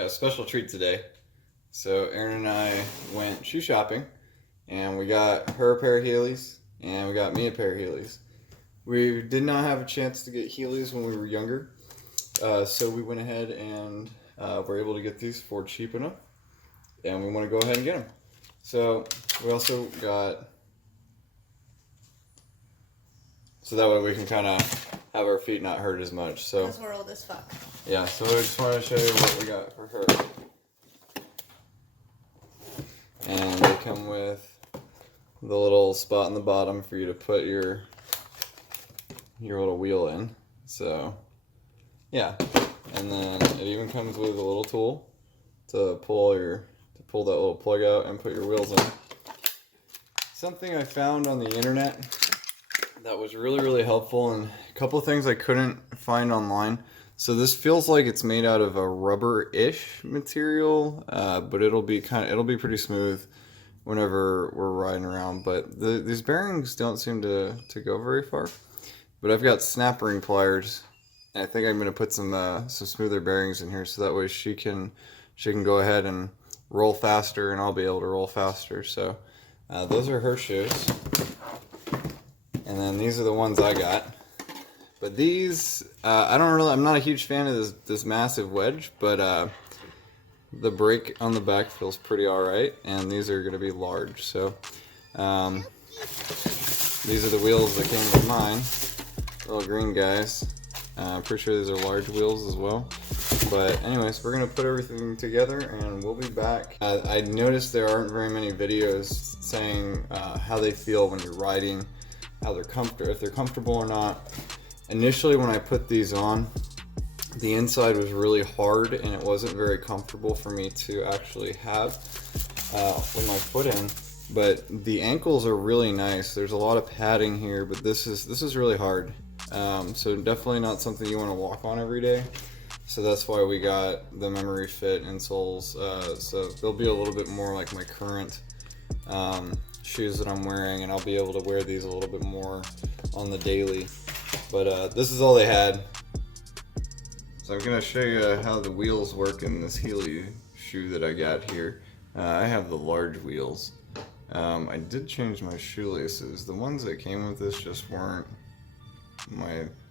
Got a special treat today. So Erin and I went shoe shopping, and we got her a pair of Heelys, and we got me a pair of Heelys. We did not have a chance to get Heelys when we were younger, so we went ahead and were able to get these for cheap enough, and we want to go ahead and get them. So we also got, so that way we can kind of have our feet not hurt as much. So because we're old as fuck. Yeah, so I just want to show you what we got for her. And they come with the little spot in the bottom for you to put your little wheel in. So yeah, and then it even comes with a little tool to pull that little plug out and put your wheels in. Something I found on the internet that was really helpful, and a couple of things I couldn't find online. So this feels like it's made out of a rubber-ish material, but it'll be pretty smooth whenever we're riding around. But these bearings don't seem to go very far. But I've got snap ring pliers, and I think I'm gonna put some smoother bearings in here, so that way she can go ahead and roll faster, and I'll be able to roll faster. So those are her shoes, and then these are the ones I got. But these, I'm not a huge fan of this massive wedge, but the brake on the back feels pretty alright, and these are going to be large. So these are the wheels that came with mine, little green guys. I'm pretty sure these are large wheels as well. But anyways, we're going to put everything together and we'll be back. I noticed there aren't very many videos saying how they feel when you're riding, how they're comfortable, if they're comfortable or not. Initially, when I put these on, the inside was really hard and it wasn't very comfortable for me to actually have with my foot in. But the ankles are really nice. There's a lot of padding here, but this is really hard. So definitely not something you want to walk on every day. So that's why we got the memory fit insoles. So they'll be a little bit more like my current shoes that I'm wearing, and I'll be able to wear these a little bit more on the daily. But this is all they had. So I'm going to show you how the wheels work in this HEELY shoe that I got here. I have the large wheels. I did change my shoelaces. The ones that came with this just weren't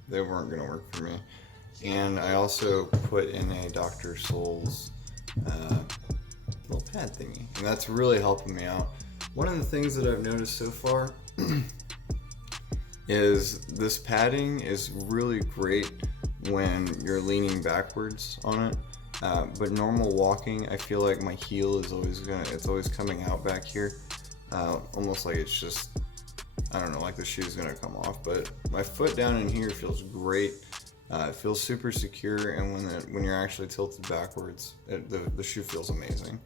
they weren't going to work for me. And I also put in a Dr. Soul's little pad thingy, and that's really helping me out. One of the things that I've noticed so far is this padding is really great when you're leaning backwards on it, but normal walking, I feel like my heel is always coming out back here, almost like it's just, I don't know, like the shoe's gonna come off. But my foot down in here feels great. It feels super secure, and when you're actually tilted backwards, the shoe feels amazing.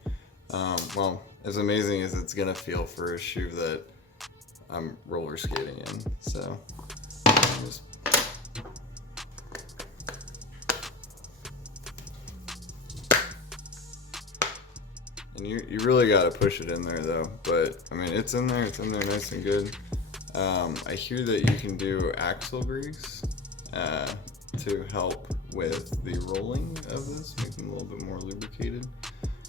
Well, as amazing as it's gonna feel for a shoe that I'm roller skating in. So and you really got to push it in there though. But I mean, it's in there nice and good. I hear that you can do axle grease to help with the rolling of this, making it a little bit more lubricated.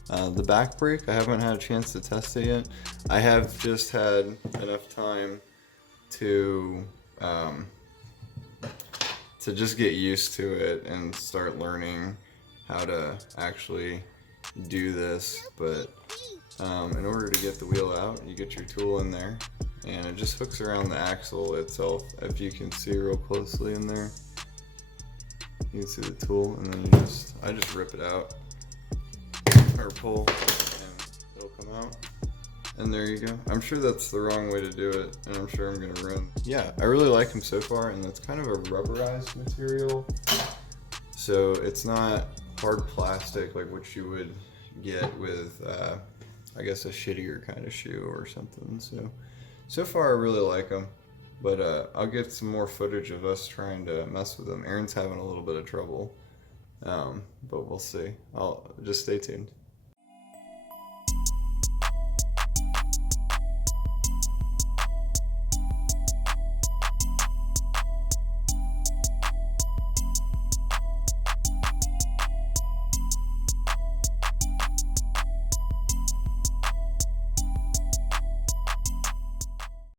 The back brake, I haven't had a chance to test it yet. I have just had enough time to just get used to it and start learning how to actually do this. But in order to get the wheel out, you get your tool in there, and it just hooks around the axle itself. If you can see real closely in there, you can see the tool, and then I just rip it out or pull, and it'll come out. And there you go. I'm sure that's the wrong way to do it, and I'm sure I'm gonna ruin. Yeah, I really like them so far, and it's kind of a rubberized material, so it's not hard plastic like what you would get with, I guess, a shittier kind of shoe or something. So far I really like them, but I'll get some more footage of us trying to mess with them. Erin's having a little bit of trouble, but we'll see. I'll just stay tuned.